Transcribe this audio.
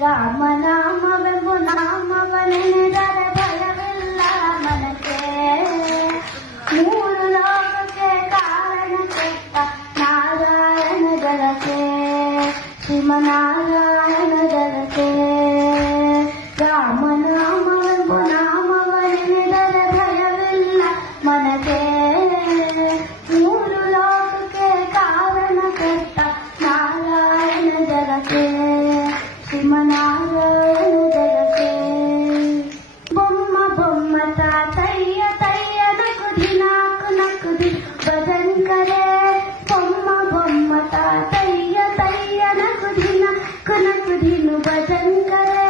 ರಾಮನಾಮವೆಂಬು ನಾಮವನೆನೆದರೆ ಭಯವಿಲ್ಲ ಮನಕ್ಕೆ. ಮೂರು ಲೋಕಕ್ಕೆ ಕಾರಣ ಕೆಟ್ಟ ನಾರಾಯಣ ಜಲಕ್ಕೆ, ಶ್ರೀಮನಾರಾಯಣ ಜಲಕ್ಕೆ. ರಾಮನಾಮವೆಂಬು ನಾಮವನೆನೆದರೆ ಭಯವಿಲ್ಲ ಮನಕ್ಕೆ. ಮೂರು ಲೋಕಕ್ಕೆ ಕಾರಣ ಕೆಟ್ಟ ನಾರಾಯಣ ಜಲಕ್ಕೆ, ಶ್ರೀಮನಾರಾಯಣ ಜಲಕ್ಕೆ. ಬೊಮ್ಮ ಬೊಮ್ಮ ತಾತಯ್ಯ ತಯ್ಯ ನಕುದಿ ನಾಕು ನಕುದಿ ಭಜನ್ ಕರೆ. ಬೊಮ್ಮ ಬೊಮ್ಮ ತಾತಯ್ಯ ತಯ್ಯ ನಕುದಿ ನಾಕು ನಕುದಿನು ಭಜನ್ ಕರೆ.